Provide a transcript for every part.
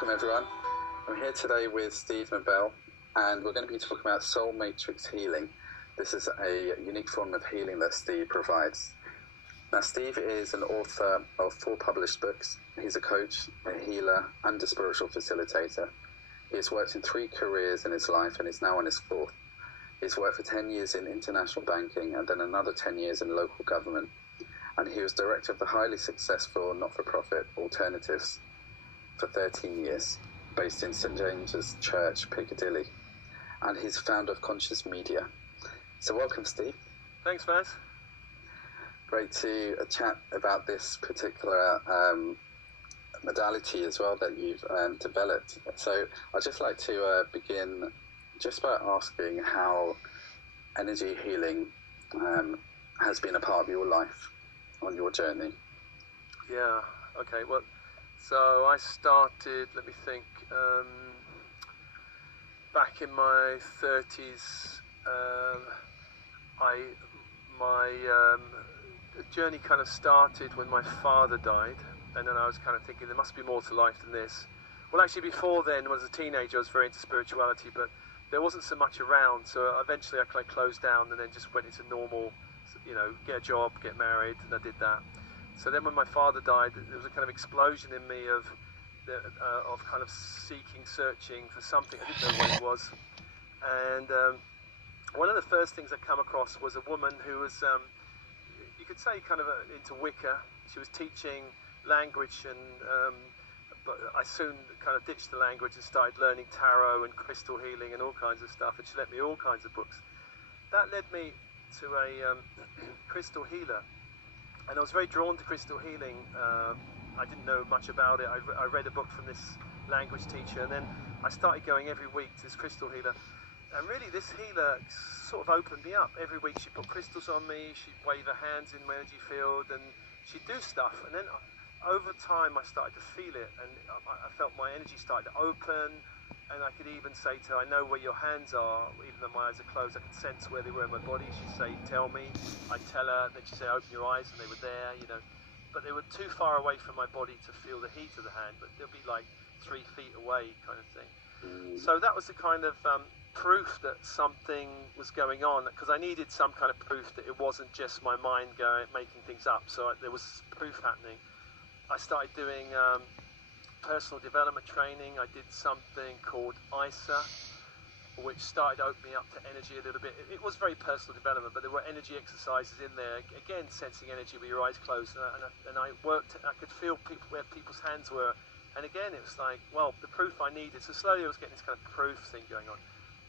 Welcome everyone. I'm here today with Steve Nobel, and we're going to be talking about soul matrix healing. This is a unique form of healing that Steve provides. Now, Steve is an author of 4 published books. He's a coach, a healer, and a spiritual facilitator. He has worked in 3 careers in his life and is now on his 4th. He's worked for 10 years in international banking and then another 10 years in local government. And he was director of the highly successful not-for-profit Alternatives for 13 years, based in St James's Church, Piccadilly. And he's founder of Conscious Media. So welcome, Steve. Thanks, Matt. Great to chat about this particular modality as well that you've developed. So I'd just like to begin just by asking how energy healing has been a part of your life on your journey. Yeah, okay, well, so I started, let me think, back in my 30s. My journey kind of started when my father died, and then I was kind of thinking there must be more to life than this. Well, actually before then, when I was a teenager, I was very into spirituality, but there wasn't so much around, so eventually I kind of closed down and then just went into normal, you know, get a job, get married, and I did that. So then when my father died, there was a kind of explosion in me of kind of seeking, searching for something. I didn't know what it was. And one of the first things I come across was a woman who was, you could say, kind of into Wicca. She was teaching language, and but I soon kind of ditched the language and started learning tarot and crystal healing and all kinds of stuff, and she lent me all kinds of books. That led me to a crystal healer, and I was very drawn to crystal healing. I didn't know much about it. I read a book from this language teacher, and then I started going every week to this crystal healer. And really, this healer sort of opened me up. Every week she'd put crystals on me, she'd wave her hands in my energy field, and she'd do stuff. And then over time, I started to feel it, and I felt my energy started to open, and I could even say to her, I know where your hands are, even though my eyes are closed. I could sense where they were in my body. She'd say, tell me. I'd tell her, then she'd say, open your eyes, and they were there, you know. But they were too far away from my body to feel the heat of the hand, but they'll be like 3 feet away kind of thing. So that was the kind of proof that something was going on, because I needed some kind of proof that it wasn't just my mind making things up. So there was proof happening. I started doing personal development training. I did something called ISA, which started opening up to energy a little bit. It was very personal development, but there were energy exercises in there. Again, sensing energy with your eyes closed, and I worked. I could feel where people's hands were, and again, it was like, well, the proof I needed. So slowly, I was getting this kind of proof thing going on,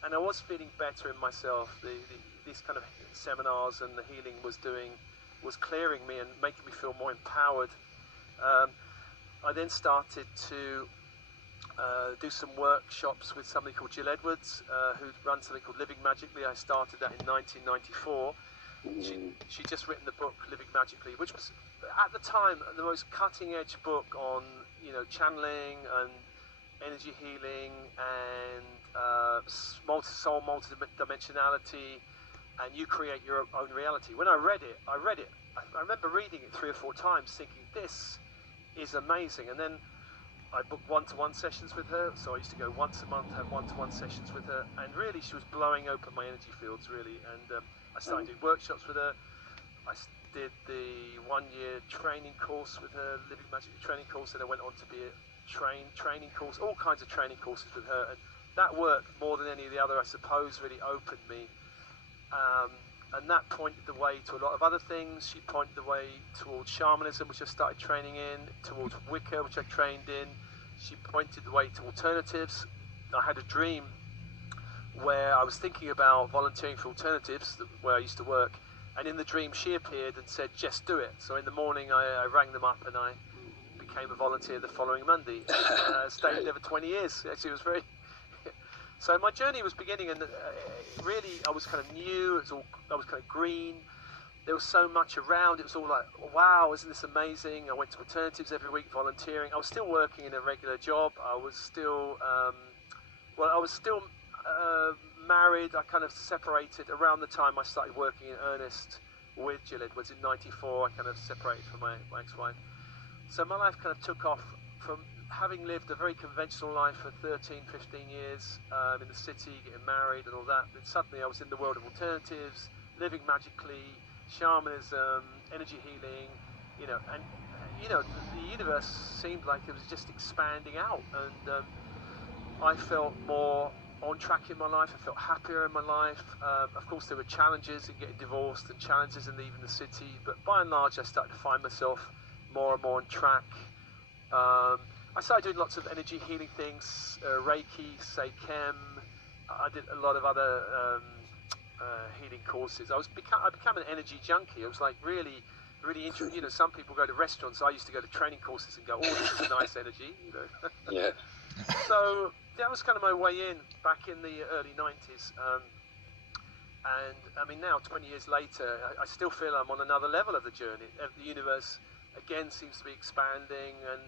and I was feeling better in myself. These kind of seminars and the healing was clearing me and making me feel more empowered. I then started to do some workshops with somebody called Jill Edwards, who runs something called Living Magically. I started that in 1994. She'd just written the book Living Magically, which was at the time the most cutting-edge book on, you know, channeling and energy healing and soul multi-dimensionality, and you create your own reality. When I read it, I remember reading it 3 or 4 times, thinking this is amazing. And then I booked one-to-one sessions with her, so I used to go once a month, have one-to-one sessions with her, and really she was blowing open my energy fields, really. And I started doing workshops with her. I did the 1-year training course with her, Living Magic training course, and I went on to be a training course, all kinds of training courses with her, and that work, more than any of the other, I suppose, really opened me. And that pointed the way to a lot of other things. She pointed the way towards shamanism, which I started training in, towards Wicca, which I trained in. She pointed the way to alternatives. I had a dream where I was thinking about volunteering for alternatives, where I used to work, and in the dream she appeared and said, just do it. So in the morning I rang them up and I became a volunteer the following Monday. Stayed there for 20 years. Actually, it was very... So my journey was beginning, and really I was kind of new. I was kind of green. There was so much around. It was all like, wow, isn't this amazing? I went to alternatives every week, volunteering. I was still working in a regular job. I was still, married. I kind of separated around the time I started working in earnest with Jill Edwards in '94. I kind of separated from my ex-wife. So my life kind of took off from having lived a very conventional life for 13, 15 years in the city, getting married and all that, then suddenly I was in the world of alternatives, living magically, shamanism, energy healing, and the universe seemed like it was just expanding out, and I felt more on track in my life. I felt happier in my life. Of course, there were challenges in getting divorced and challenges in leaving the city, but by and large, I started to find myself more and more on track. I started doing lots of energy healing things, Reiki, Seichem. I did a lot of other healing courses. I became an energy junkie. I was like really interested. Some people go to restaurants. I used to go to training courses and go, "Oh, this is nice energy," Yeah. So that was kind of my way in back in the early 90s. And I mean, now 20 years later, I still feel I'm on another level of the journey. The universe again seems to be expanding, and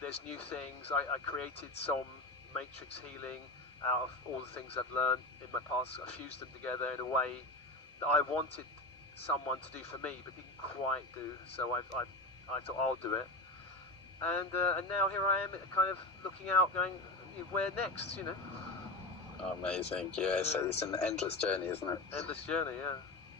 there's new things. I created some matrix healing out of all the things I've learned in my past. I fused them together in a way that I wanted someone to do for me, but didn't quite do. So I thought I'll do it. And now here I am, kind of looking out, going, where next? Amazing. Yeah, it's an endless journey, isn't it? Endless journey, yeah.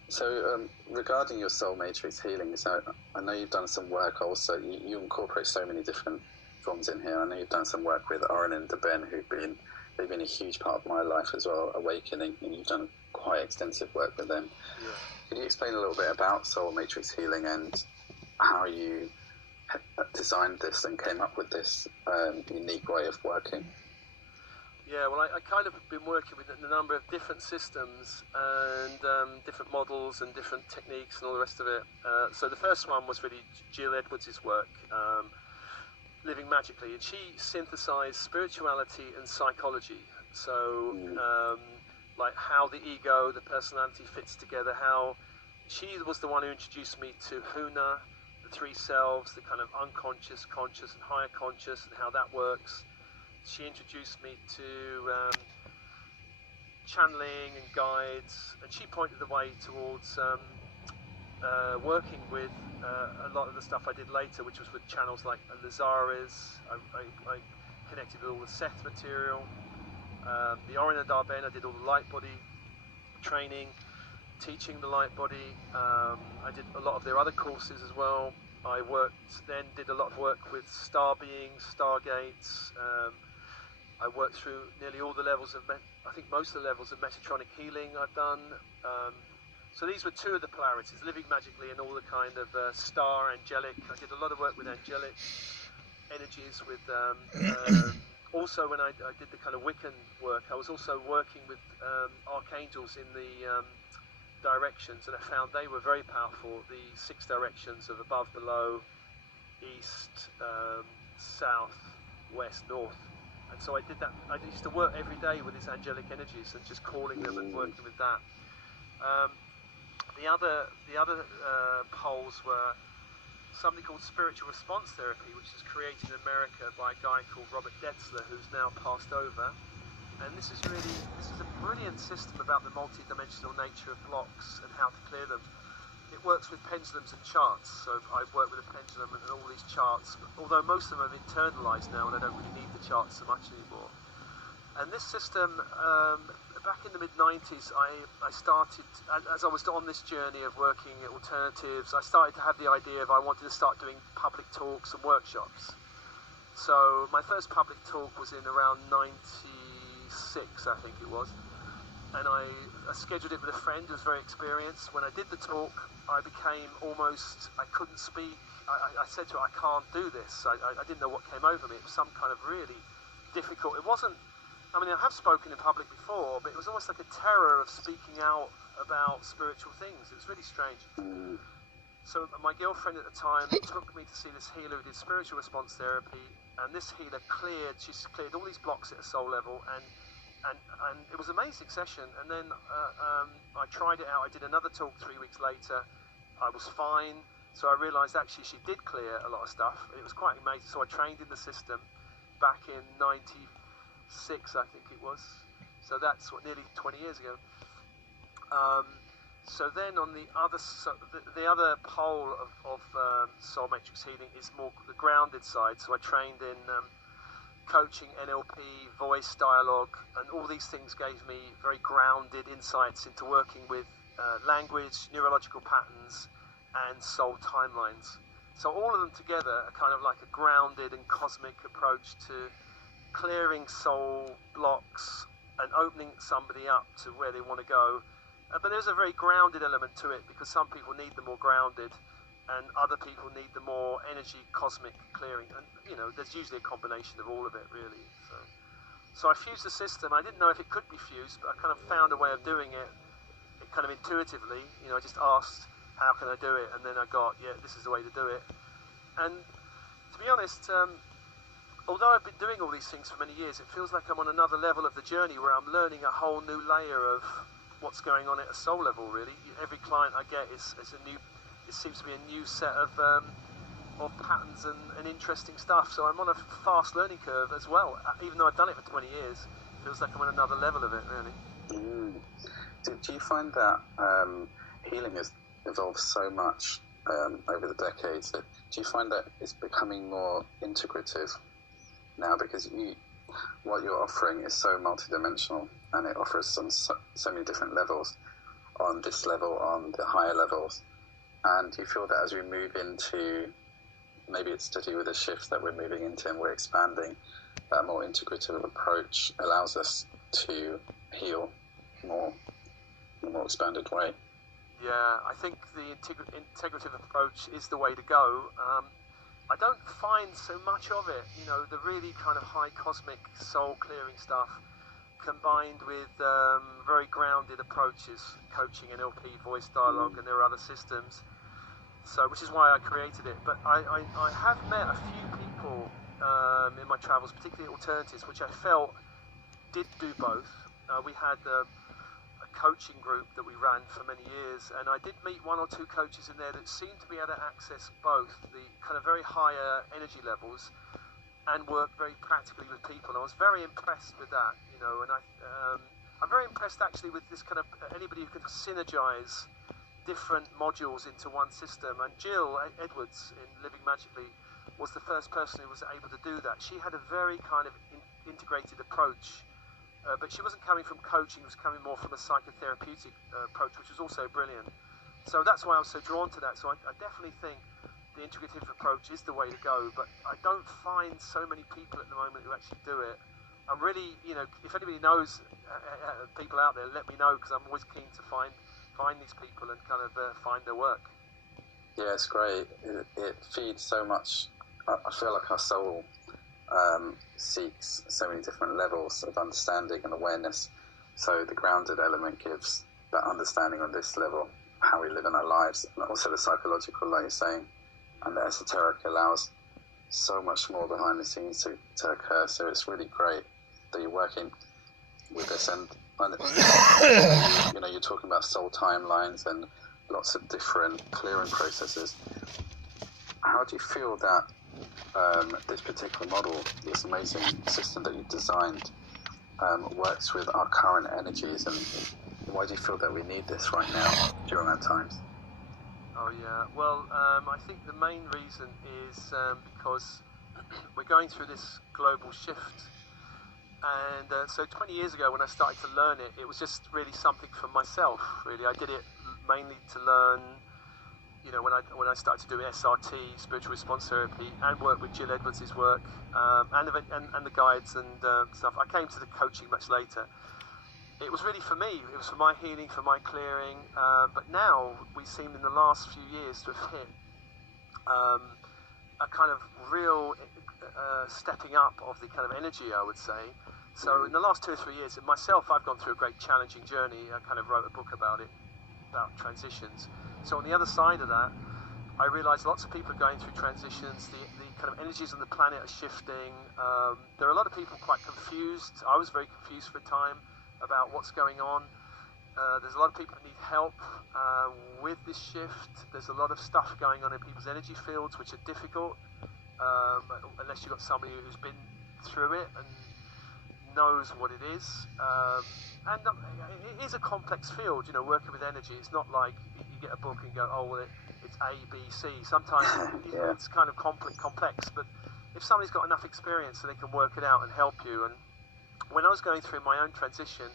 So regarding your soul matrix healing, so I know you've done some work also. You incorporate so many different forms in here. I know you've done some work with Oren and dBm, they've been a huge part of my life as well, awakening, and you've done quite extensive work with them. Yeah. Can you explain a little bit about soul matrix healing and how you designed this and came up with this unique way of working? Yeah, well, I kind of been working with a number of different systems and different models and different techniques and all the rest of it. So the first one was really Jill Edwards' work, Living Magically, and she synthesized spirituality and psychology. So like how the ego, the personality fits together, how she was the one who introduced me to Huna, the three selves, the kind of unconscious, conscious and higher conscious, and how that works. She introduced me to channeling and guides, and she pointed the way towards working with a lot of the stuff I did later, which was with channels like Lazarus. I connected with all the Seth material. The Oren and dBm, I did all the light body training, teaching the light body. I did a lot of their other courses as well. I did a lot of work with star beings, stargates. I worked through nearly all the levels of, I think most of the levels of Metatronic healing I've done. So these were two of the polarities, Living Magically and all the kind of star, angelic. I did a lot of work with angelic energies, with also when I did the kind of Wiccan work, I was also working with archangels in the directions, and I found they were very powerful, the 6 directions of above, below, east, south, west, north. And so I did that. I used to work every day with these angelic energies and just calling them and working with that. The other poles were something called spiritual response therapy, which is created in America by a guy called Robert Detzler, who's now passed over. And this is a brilliant system about the multi-dimensional nature of blocks and how to clear them. It works with pendulums and charts, so I've worked with a pendulum and all these charts, although most of them have internalized now and I don't really need the charts so much anymore. And this system, back in the mid-90s, I started, as I was on this journey of working at alternatives, I started to have the idea of I wanted to start doing public talks and workshops. So my first public talk was in around 96, I think it was. And I scheduled it with a friend who was very experienced. When I did the talk, I became almost, I couldn't speak. I said to her, I can't do this. I didn't know what came over me. It was some kind of really difficult, it wasn't, I mean, I have spoken in public before, but it was almost like a terror of speaking out about spiritual things. It was really strange. So my girlfriend at the time took me to see this healer who did spiritual response therapy, and this healer she's cleared all these blocks at a soul level, and it was an amazing session. And then I tried it out. I did another talk 3 weeks later. I was fine. So I realised actually she did clear a lot of stuff. It was quite amazing. So I trained in the system back in 96, I think it was. So that's nearly 20 years ago. So then on the other pole of soul matrix healing is more the grounded side. So I trained in coaching, NLP, voice, dialogue, and all these things gave me very grounded insights into working with language, neurological patterns, and soul timelines. So all of them together are kind of like a grounded and cosmic approach to clearing soul blocks and opening somebody up to where they want to go. But there's a very grounded element to it, because some people need the more grounded and other people need the more energy cosmic clearing. And, you know, there's usually a combination of all of it, really. So I fused the system. I didn't know if it could be fused, but I kind of found a way of doing it kind of intuitively. You know, I just asked, how can I do it? And then I got, yeah, this is the way to do it. And to be honest, although I've been doing all these things for many years, it feels like I'm on another level of the journey where I'm learning a whole new layer of what's going on at a soul level, really. Every client I get is a new, it seems to be a new set of patterns and interesting stuff. So I'm on a fast learning curve as well. Even though I've done it for 20 years, it feels like I'm on another level of it, really. Mm. Do you find that healing has evolved so much over the decades? Do you find that it's becoming more integrative now, because what you're offering is so multidimensional, and it offers on so many different levels, on this level, on the higher levels? And do you feel that as we move into, maybe it's to do with the shift that we're moving into and we're expanding, that more integrative approach allows us to heal more in a more expanded way? Yeah, I think the integrative approach is the way to go. I don't find so much of it, you know, the really kind of high cosmic soul clearing stuff combined with very grounded approaches, coaching, NLP, voice dialogue, and there are other systems. So, which is why I created it. But I have met a few people in my travels, particularly alternatives, which I felt did do both. We had a coaching group that we ran for many years, and I did meet one or two coaches in there that seemed to be able to access both the kind of very higher energy levels and work very practically with people. And I was very impressed with that, you know, and I'm very impressed actually with this kind of anybody who can synergize different modules into one system. And Jill Edwards in Living Magically was the first person who was able to do that. She had a very kind of integrated approach. But she wasn't coming from coaching, she was coming more from a psychotherapeutic approach, which was also brilliant. So that's why I was so drawn to that. So I definitely think the integrative approach is the way to go, but I don't find so many people at the moment who actually do it. I'm really, you know, if anybody knows people out there, let me know, because I'm always keen to find these people and kind of find their work. Yeah, it's great. It feeds so much. I feel like our soul seeks so many different levels of understanding and awareness. So the grounded element gives that understanding on this level, how we live in our lives, and also the psychological, like you're saying, and the esoteric allows so much more behind the scenes to occur. So it's really great that you're working with this, and you know, you're talking about soul timelines and lots of different clearing processes. How do you feel that this particular model, this amazing system that you've designed, works with our current energies, and why do you feel that we need this right now during our times? Oh yeah, well, I think the main reason is because we're going through this global shift, and so 20 years ago when I started to learn it, it was just really something for myself, really. I did it mainly to learn, you know, when I started to do SRT, spiritual response therapy, and work with Jill Edwards' work, and the guides and stuff. I came to the coaching much later. It was really for me. It was for my healing, for my clearing. But now we seem in the last few years to have hit a kind of real stepping up of the kind of energy, I would say. So in the last 2 or 3 years, myself, I've gone through a great challenging journey. I kind of wrote a book about it, about transitions. So on the other side of that, I realised lots of people are going through transitions. The kind of energies on the planet are shifting. There are a lot of people quite confused. I was very confused for a time about what's going on. There's a lot of people who need help with this shift. There's a lot of stuff going on in people's energy fields which are difficult, unless you've got somebody who's been through it and knows what it is. And it is a complex field, you know, working with energy. It's not like you get a book and go, oh, well, it's A, B, C. Sometimes it's kind of complex, but if somebody's got enough experience so they can work it out and help you. And when I was going through my own transition,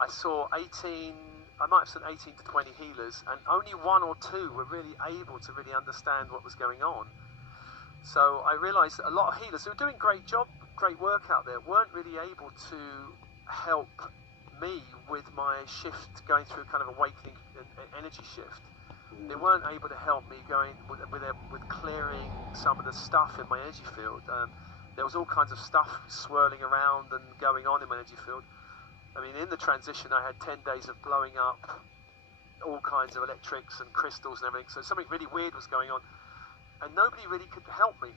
I saw 18, I might have seen 18 to 20 healers, and only one or two were really able to really understand what was going on. So I realized that a lot of healers who were doing great work out there, weren't really able to help me with my shift, going through kind of awakening energy shift. They weren't able to help me going with clearing some of the stuff in my energy field. There was all kinds of stuff swirling around and going on in my energy field. I mean, in the transition, I had 10 days of blowing up all kinds of electrics and crystals and everything. So something really weird was going on, and nobody really could help me.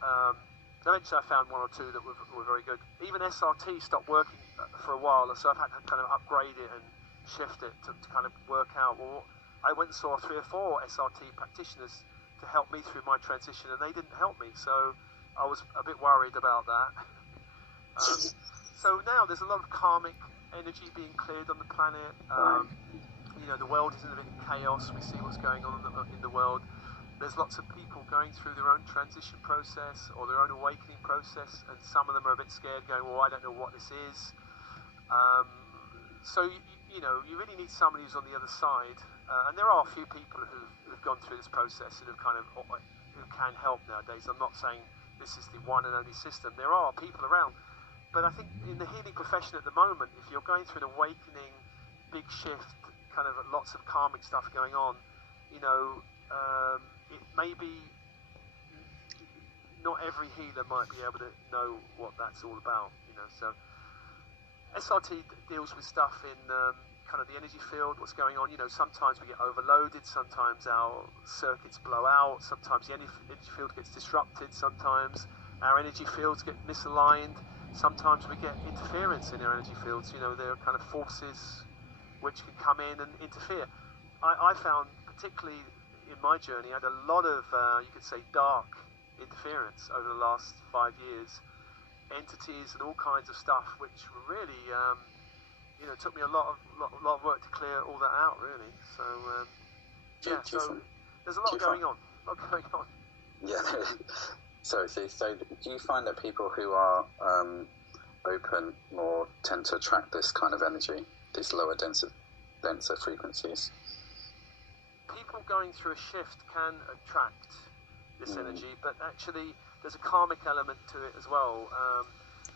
So eventually I found one or two that were very good. Even SRT stopped working for a while, and so I've had to kind of upgrade it and shift it to kind of work out. Well, I went and saw 3 or 4 SRT practitioners to help me through my transition, and they didn't help me, so I was a bit worried about that. So now there's a lot of karmic energy being cleared on the planet. You know, the world is in a bit of chaos. We see what's going on in the world. There's lots of people going through their own transition process or their own awakening process, and some of them are a bit scared, going, well, I don't know what this is. So, you know, you really need somebody who's on the other side. And there are a few people who've gone through this process and who can help nowadays. I'm not saying this is the one and only system. There are people around. But I think in the healing profession at the moment, if you're going through an awakening, big shift, kind of lots of karmic stuff going on, you know, it may be not every healer might be able to know what that's all about, you know. So SRT deals with stuff in kind of the energy field, what's going on. You know, sometimes we get overloaded, sometimes our circuits blow out, sometimes the energy field gets disrupted, sometimes our energy fields get misaligned, sometimes we get interference in our energy fields. You know, there are kind of forces which can come in and interfere. I found, particularly in my journey, I had a lot of, you could say, dark interference over the last 5 years. Entities and all kinds of stuff, which were really, you know, took me a lot of work to clear all that out, really. So, yeah, so there's a lot going on. Yeah. So do you find that people who are open more tend to attract this kind of energy, these lower denser frequencies? People going through a shift can attract this energy, but actually there's a karmic element to it as well.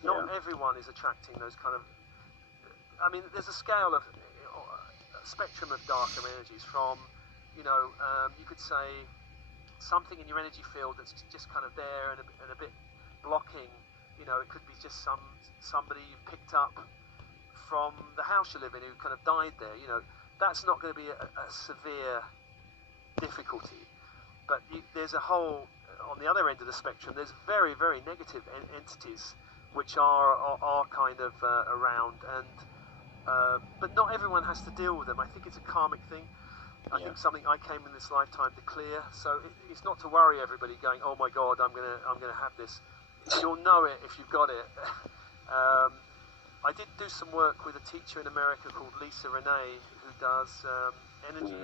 Not everyone is attracting those kind of... I mean, there's a scale of... a spectrum of darker energies from, you know, you could say something in your energy field that's just kind of there and a bit blocking. You know, it could be just somebody you picked up from the house you live in who kind of died there. You know, that's not going to be a severe difficulty. But there's a whole... on the other end of the spectrum, there's very, very negative entities which are kind of around, and but not everyone has to deal with them. I think it's a karmic thing. I think something I came in this lifetime to clear. So it's not to worry everybody going, oh my God, I'm gonna have this. You'll know it if you've got it. I did do some work with a teacher in America called Lisa Renee, who does energy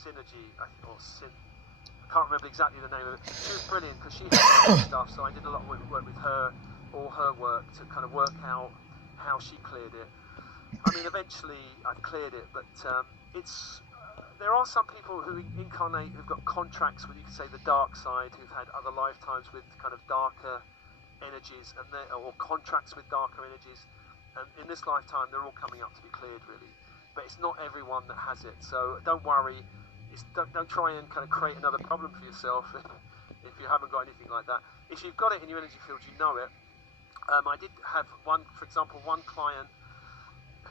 synergy, or I can't remember exactly the name of it. She was brilliant because she had stuff, so I did a lot of work with her, all her work, to kind of work out how she cleared it. I mean, eventually I've cleared it, but there are some people who incarnate, who've got contracts with, you could say, the dark side, who've had other lifetimes with kind of darker energies, or contracts with darker energies, and in this lifetime they're all coming up to be cleared, really. But it's not everyone that has it, so don't worry. Don't try and kind of create another problem for yourself if you haven't got anything like that. If you've got it in your energy field, you know it. I did have for example, one client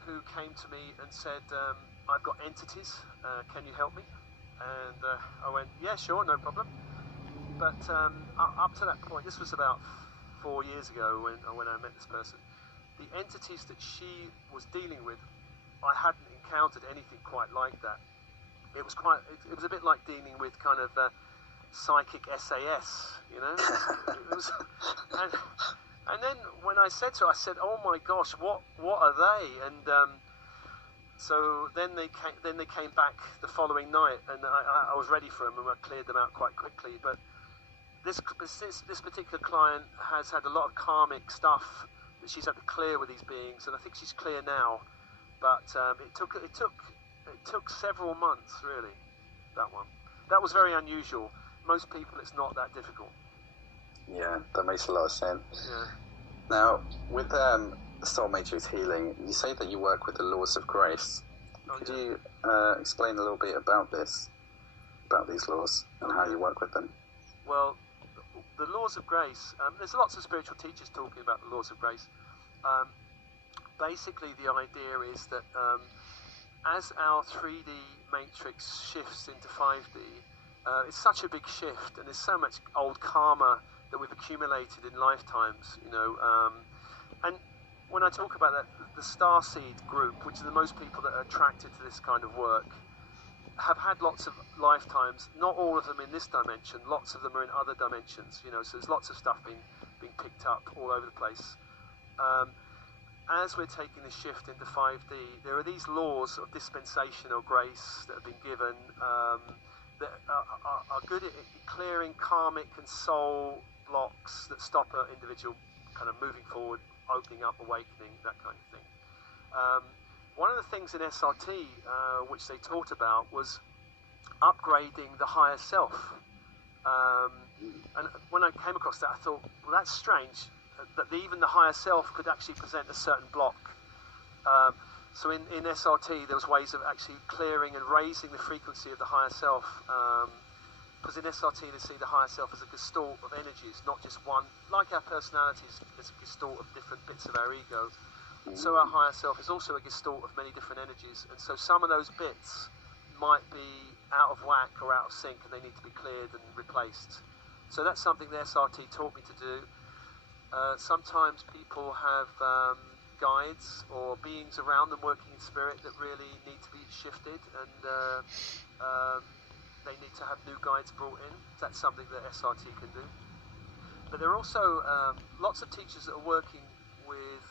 who came to me and said, I've got entities, can you help me? And I went, yeah, sure, no problem. But up to that point, this was about 4 years ago when I met this person, the entities that she was dealing with, I hadn't encountered anything quite like that. It was a bit like dealing with kind of psychic SAS, you know. It was, and then when I said to her, I said, "Oh my gosh, what are they?" And so then they came back the following night, and I was ready for them, and I cleared them out quite quickly. But this particular client has had a lot of karmic stuff that she's had to clear with these beings, and I think she's clear now. But it took several months, really. That was very unusual. Most people, it's not that difficult. Yeah, that makes a lot of sense. Yeah. Now, with soul matrix healing, you say that you work with the laws of grace. Could you explain a little bit about these laws and how you work with them? Well, the laws of grace, there's lots of spiritual teachers talking about the laws of grace. Basically, the idea is that as our 3D matrix shifts into 5D, it's such a big shift, and there's so much old karma that we've accumulated in lifetimes, and when I talk about that, the starseed group, which are the most people that are attracted to this kind of work, have had lots of lifetimes, not all of them in this dimension, lots of them are in other dimensions, so there's lots of stuff being picked up all over the place. As we're taking the shift into 5D, there are these laws of dispensational grace that have been given that are good at clearing karmic and soul blocks that stop an individual kind of moving forward, opening up, awakening, that kind of thing. One of the things in SRT which they taught about was upgrading the higher self. And when I came across that, I thought, well, that's strange, that even the higher self could actually present a certain block. So in SRT, there was ways of actually clearing and raising the frequency of the higher self. Because in SRT, they see the higher self as a gestalt of energies, not just one. Like our personalities is a gestalt of different bits of our ego. So our higher self is also a gestalt of many different energies. And so some of those bits might be out of whack or out of sync, and they need to be cleared and replaced. So that's something the SRT taught me to do. Sometimes people have guides or beings around them working in spirit that really need to be shifted, and they need to have new guides brought in. That's something that SRT can do. But there are also lots of teachers that are working with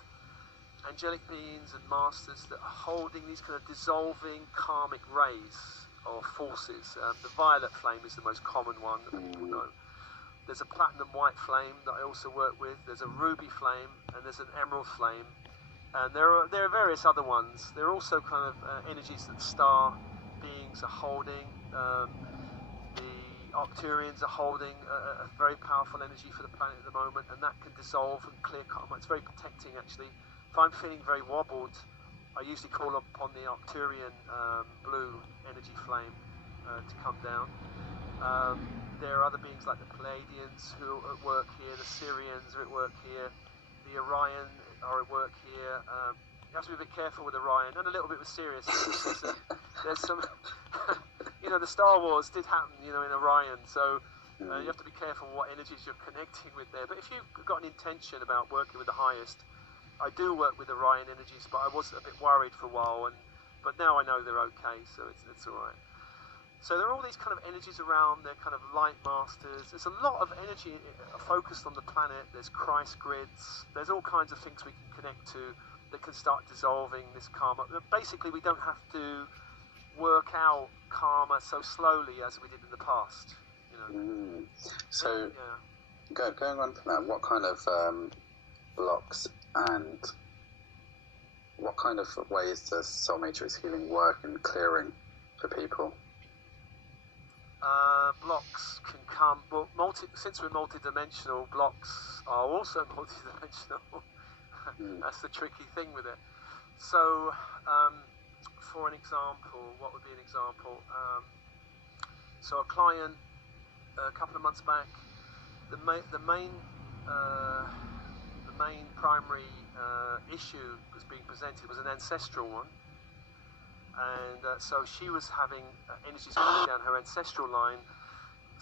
angelic beings and masters that are holding these kind of dissolving karmic rays or forces. The violet flame is the most common one that people know. There's a platinum white flame that I also work with. There's a ruby flame, and there's an emerald flame, and there are various other ones. There are also kind of energies that star beings are holding. The Arcturians are holding a very powerful energy for the planet at the moment, and that can dissolve and clear karma. It's very protecting, actually. If I'm feeling very wobbled, I usually call upon the Arcturian blue energy flame to come down. There are other beings like the Palladians who are at work here, the Syrians are at work here, the Orion are at work here. You have to be a bit careful with Orion, and a little bit with Sirius. There's some, the Star Wars did happen, in Orion, so you have to be careful what energies you're connecting with there. But if you've got an intention about working with the highest, I do work with Orion energies, but I was a bit worried for a while, but now I know they're okay, so it's all right. So there are all these kind of energies around. They're kind of light masters. There's a lot of energy focused on the planet. There's Christ grids. There's all kinds of things we can connect to that can start dissolving this karma. Basically, we don't have to work out karma so slowly as we did in the past. So, going on from that, what kind of blocks and what kind of ways does soul matrix healing work in clearing for people? Blocks can come, but since we're multi-dimensional, blocks are also multi-dimensional. That's the tricky thing with it. So, for an example, what would be an example? So a client, a couple of months back, the main primary issue was being presented was an ancestral one. And so she was having energies coming down her ancestral line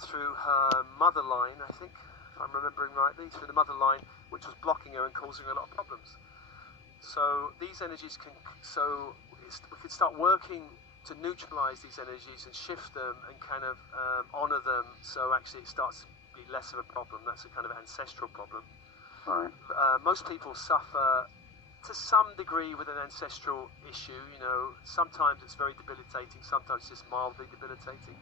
through her mother line, I think, if I'm remembering rightly, through the mother line, which was blocking her and causing her a lot of problems. So these energies we could start working to neutralize these energies and shift them and kind of honor them, so actually it starts to be less of a problem. That's a kind of ancestral problem. Right. Most people suffer to some degree with an ancestral issue. Sometimes it's very debilitating, sometimes it's just mildly debilitating.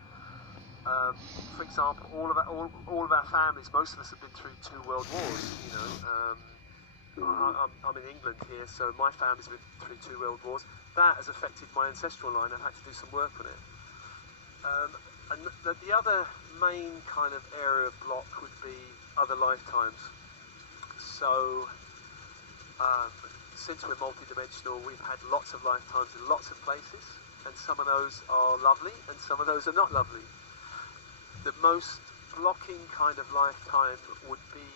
For example, all of our families, most of us have been through 2 world wars. You know, I'm in England here, so my family's been through 2 world wars. That has affected my ancestral line. I've had to do some work on it. And the other main kind of area of block would be other lifetimes. So, since we're multidimensional, we've had lots of lifetimes in lots of places, and some of those are lovely, and some of those are not lovely. The most blocking kind of lifetime would be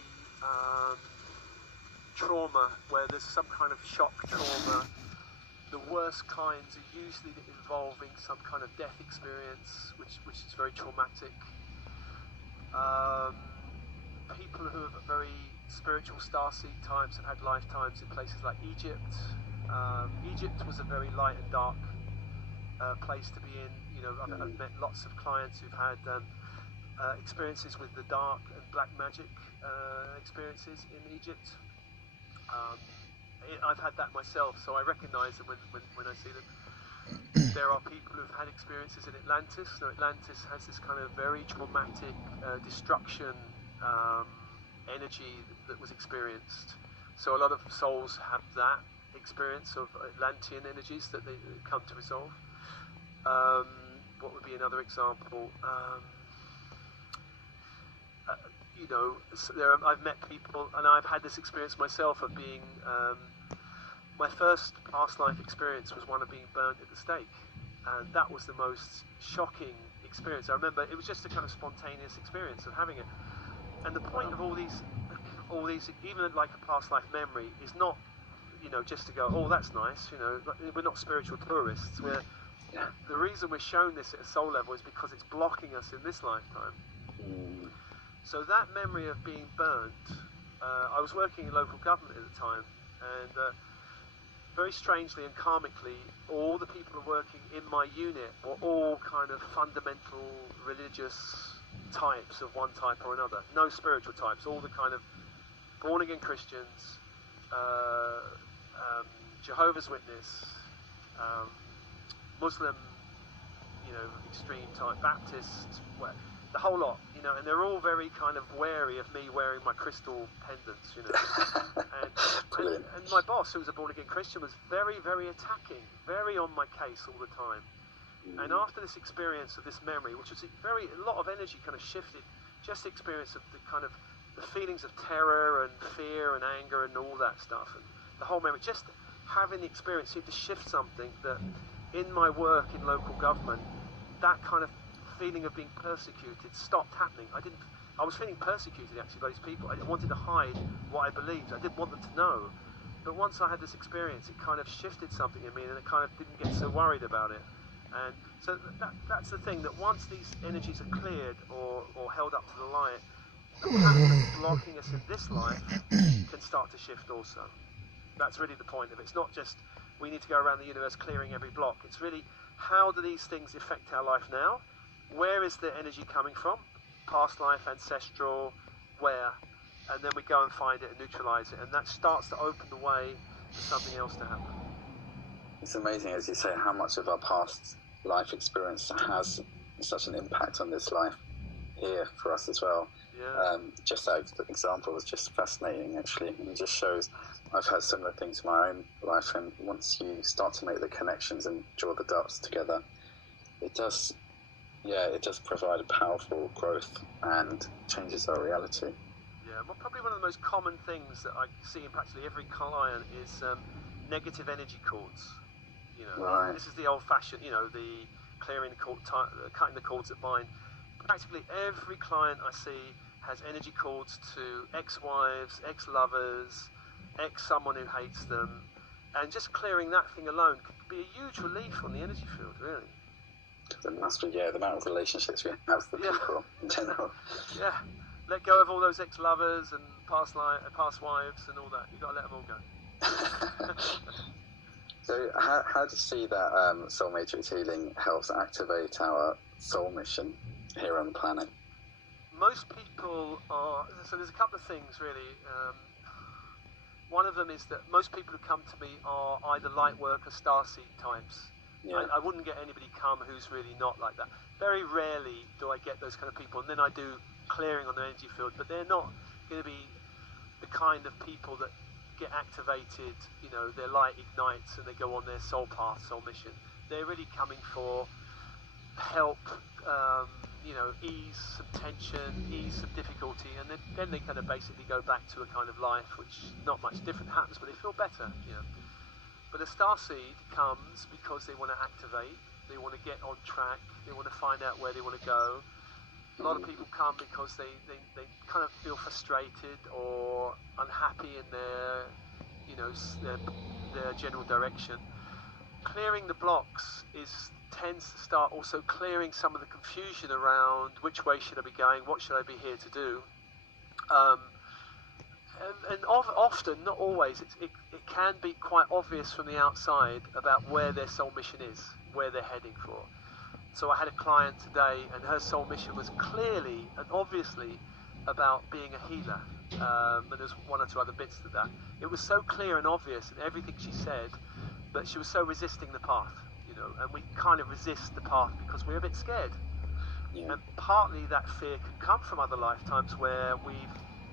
trauma, where there's some kind of shock trauma. The worst kinds are usually involving some kind of death experience, which is very traumatic. People who are very spiritual starseed types have had lifetimes in places like Egypt. Egypt was a very light and dark place to be in. You know, I've met lots of clients who've had experiences with the dark and black magic experiences in Egypt. I've had that myself, so I recognise them when I see them. There are people who've had experiences in Atlantis. So Atlantis has this kind of very traumatic destruction energy that was experienced. So a lot of souls have that experience of Atlantean energies that they come to resolve. What would be another example? You know, so I've met people, and I've had this experience myself of being. My first past life experience was one of being burnt at the stake, and that was the most shocking experience. I remember it was just a kind of spontaneous experience of having it. And the point of all these, even like a past life memory, is not, you know, just to go, oh, that's nice. You know, we're not spiritual tourists. The reason we're shown this at a soul level is because it's blocking us in this lifetime. So that memory of being burnt, I was working in local government at the time, and very strangely and karmically, all the people who were working in my unit were all kind of fundamental religious types of one type or another. No spiritual types, all the kind of born-again Christians, Jehovah's Witness, Muslim, you know, extreme type, Baptist, well, the whole lot, you know, and they're all very kind of wary of me wearing my crystal pendants, you know. and my boss, who was a born-again Christian, was very, very attacking, very on my case all the time. And after this experience of this memory, which was a lot of energy kind of shifted, just the experience of the kind of the feelings of terror and fear and anger and all that stuff, and the whole memory, just having the experience seemed to shift something that in my work in local government, that kind of feeling of being persecuted stopped happening. I was feeling persecuted actually by these people. I wanted to hide what I believed. I didn't want them to know. But once I had this experience, it kind of shifted something in me, and I kind of didn't get so worried about it. And so that's the thing, that once these energies are cleared or held up to the light, the pattern that's blocking us in this life can start to shift also. That's really the point of it. It's not just we need to go around the universe clearing every block. It's really, how do these things affect our life now? Where is the energy coming from? Past life, ancestral, where? And then we go and find it and neutralize it, and that starts to open the way for something else to happen. It's amazing, as you say, how much of our past life experience has such an impact on this life here for us as well. Yeah. Just that example was just fascinating, actually, and it just shows I've had similar things in my own life, and once you start to make the connections and draw the dots together, it does provide a powerful growth and changes our reality. Yeah, well, probably one of the most common things that I see in practically every client is negative energy cords. You know, right. This is the old-fashioned, you know, the clearing the cord, cutting the cords that bind. Practically every client I see has energy cords to ex-wives, ex-lovers, ex-someone who hates them, and just clearing that thing alone could be a huge relief on the energy field, really. There must be, the amount of relationships we have with people in general. Yeah, let go of all those ex-lovers and past wives and all that. You've got to let them all go. So how do you see that soul matrix healing helps activate our soul mission here on the planet? Most people are, so there's a couple of things really. One of them is that most people who come to me are either light worker, starseed types. Yeah. I wouldn't get anybody come who's really not like that. Very rarely do I get those kind of people, and then I do clearing on the energy field, but they're not going to be the kind of people that get activated, you know, their light ignites and they go on their soul path, soul mission. They're really coming for help, you know, ease some tension, ease some difficulty, and then they kind of basically go back to a kind of life which not much different happens, but they feel better, you know. But a starseed comes because they want to activate, they want to get on track, they want to find out where they want to go. A lot of people come because they kind of feel frustrated or unhappy in their, you know, their general direction. Clearing the blocks tends to start also clearing some of the confusion around which way should I be going, what should I be here to do. Often, not always, it can be quite obvious from the outside about where their soul mission is, where they're heading for. So I had a client today, and her soul mission was clearly and obviously about being a healer. And there's one or two other bits to that. It was so clear and obvious in everything she said, but she was so resisting the path, you know. And we kind of resist the path because we're a bit scared. Yeah. And partly that fear can come from other lifetimes where we've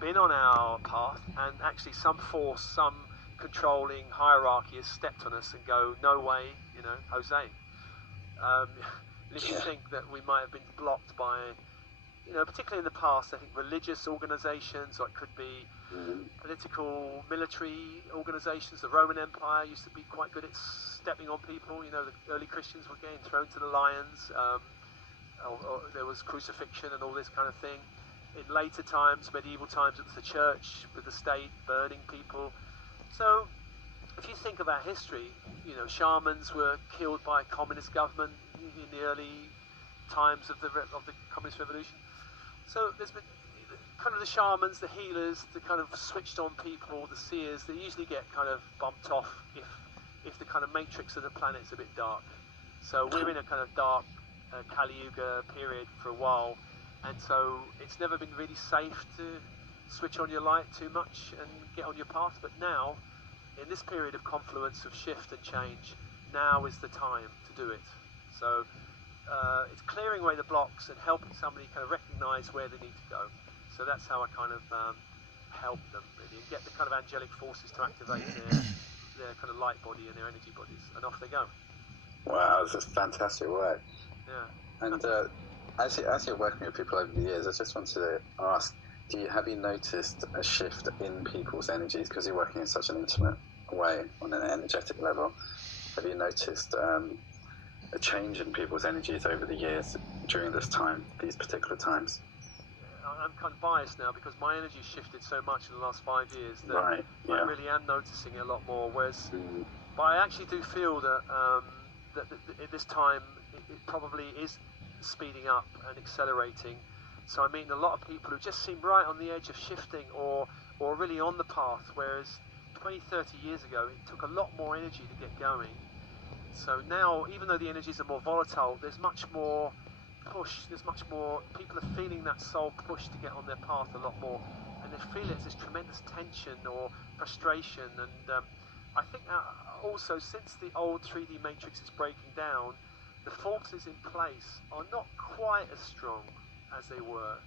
been on our path, and actually some force, some controlling hierarchy has stepped on us and go, no way, you know, Jose. If you think that we might have been blocked by, you know, particularly in the past, I think religious organizations, or it could be political, military organizations. The Roman Empire used to be quite good at stepping on people. You know, the early Christians were getting thrown to the lions. Or there was crucifixion and all this kind of thing. In later times, medieval times, it was the church with the state burning people. So if you think about history, you know, shamans were killed by a communist government in the early times of the communist revolution. So there's been kind of the shamans, the healers, the kind of switched on people, the seers. They usually get kind of bumped off if the kind of matrix of the planet's a bit dark. So we're in a kind of dark Kali Yuga period for a while, and so it's never been really safe to switch on your light too much and get on your path. But now, in this period of confluence of shift and change, now is the time to do it. So it's clearing away the blocks and helping somebody kind of recognize where they need to go. So that's how I kind of help them really, and get the kind of angelic forces to activate their kind of light body and their energy bodies, and off they go. Wow, this is fantastic work. Yeah. And as you're working with people over the years, I just wanted to ask, have you noticed a shift in people's energies, because you're working in such an intimate way on an energetic level? Have you noticed a change in people's energies over the years during this time, these particular times? I'm kind of biased now because my energy shifted so much in the last 5 years that Right, yeah. I really am noticing it a lot more. Whereas, but I actually do feel that that at this time it probably is speeding up and accelerating. So I'm meeting a lot of people who just seem right on the edge of shifting or really on the path, whereas 20, 30 years ago it took a lot more energy to get going. So now, even though the energies are more volatile, there's much more push, there's much more, people are feeling that soul push to get on their path a lot more, and they feel it as this tremendous tension or frustration. And I think also, since the old 3D matrix is breaking down, the forces in place are not quite as strong as they were.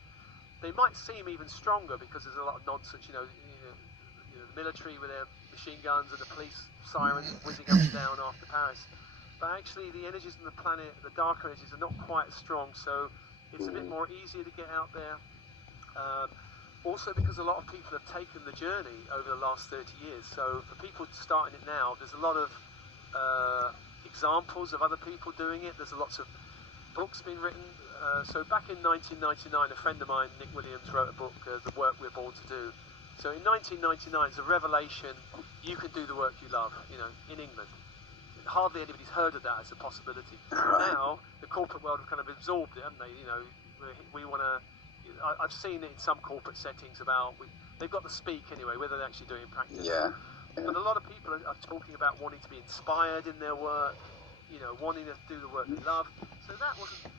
They might seem even stronger because there's a lot of nonsense, you know, the military with their machine guns and the police sirens whizzing up and down after Paris. But actually the energies on the planet, the darker energies, are not quite as strong, so it's a bit more easier to get out there. Also because a lot of people have taken the journey over the last 30 years, so for people starting it now, there's a lot of examples of other people doing it. There's lots of books being written. So back in 1999, a friend of mine, Nick Williams, wrote a book, The Work We're Born to Do. So in 1999, it's a revelation, you can do the work you love, you know, in England. Hardly anybody's heard of that as a possibility. Now, the corporate world have kind of absorbed it, haven't they? You know, we want to, I've seen it in some corporate settings about, they've got to speak anyway, whether they're actually doing it in practice. Yeah. But a lot of people are talking about wanting to be inspired in their work, you know, wanting to do the work they love. So that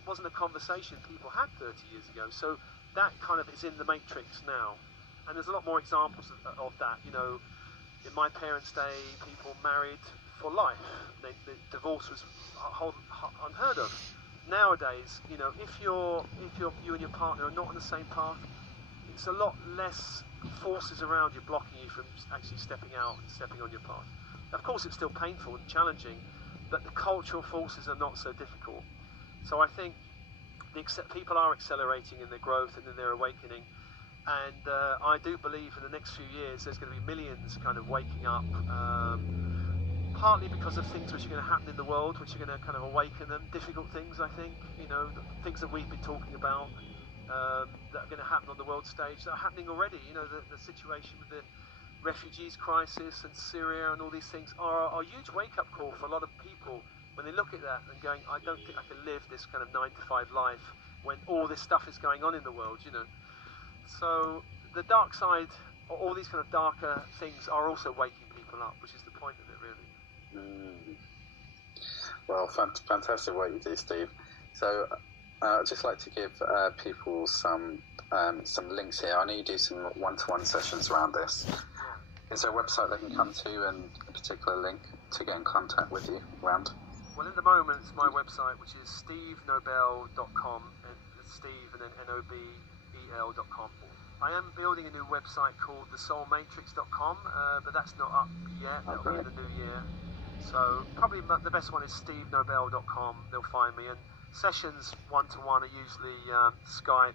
wasn't a conversation people had 30 years ago. So that kind of is in the matrix now. And there's a lot more examples of that. You know, in my parents' day, people married for life. The divorce was unheard of. Nowadays, you know, if you and your partner are not on the same path, it's a lot less forces around you blocking you from actually stepping out and stepping on your path. Of course, it's still painful and challenging, but the cultural forces are not so difficult. So I think people are accelerating in their growth and in their awakening. And I do believe in the next few years there's going to be millions kind of waking up, partly because of things which are going to happen in the world, which are going to kind of awaken them. Difficult things, I think, you know, things that we've been talking about that are going to happen on the world stage, that are happening already. You know, the situation with the refugees crisis and Syria and all these things are a huge wake-up call for a lot of people when they look at that and going, I don't think I can live this kind of 9-to-5 life when all this stuff is going on in the world, you know. So the dark side, all these kind of darker things are also waking people up, which is the point of it, really. Well, fantastic work you do, Steve. So I'd just like to give people some links here. I know you do some one-to-one sessions around this. Is there a website they can come to and a particular link to get in contact with you around? Well, in the moment, it's my website, which is stevenobel.com, and it's Steve and then nobel.com. I am building a new website called thesoulmatrix.com, but that's not up yet. That'll be in the new year. So probably the best one is stevenobel.com. They'll find me. And sessions one-to-one are usually Skype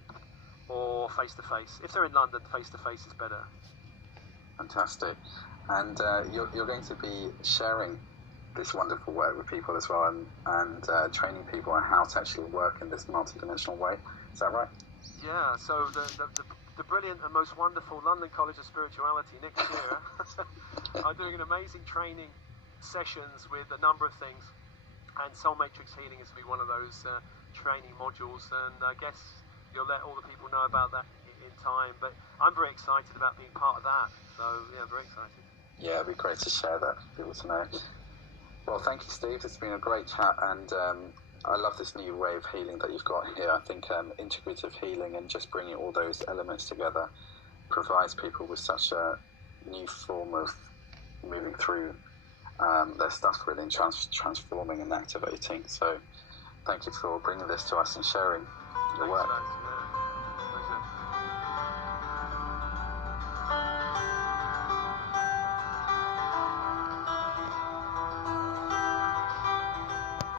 or face-to-face. If they're in London, face-to-face is better. Fantastic. And you're going to be sharing this wonderful work with people as well, and training people on how to actually work in this multi-dimensional way. Is that right? Yeah, so the brilliant and most wonderful London College of Spirituality next year are doing an amazing training sessions with a number of things, and Soul Matrix Healing is to be one of those training modules, and I guess you'll let all the people know about that in time, but I'm very excited about being part of that, so yeah, very excited. Yeah, it'd be great to share that for people to know. Well, thank you, Steve. It's been a great chat, and I love this new way of healing that you've got here. I think integrative healing and just bringing all those elements together provides people with such a new form of moving through their stuff, really, and transforming and activating. So thank you for bringing this to us and sharing your work.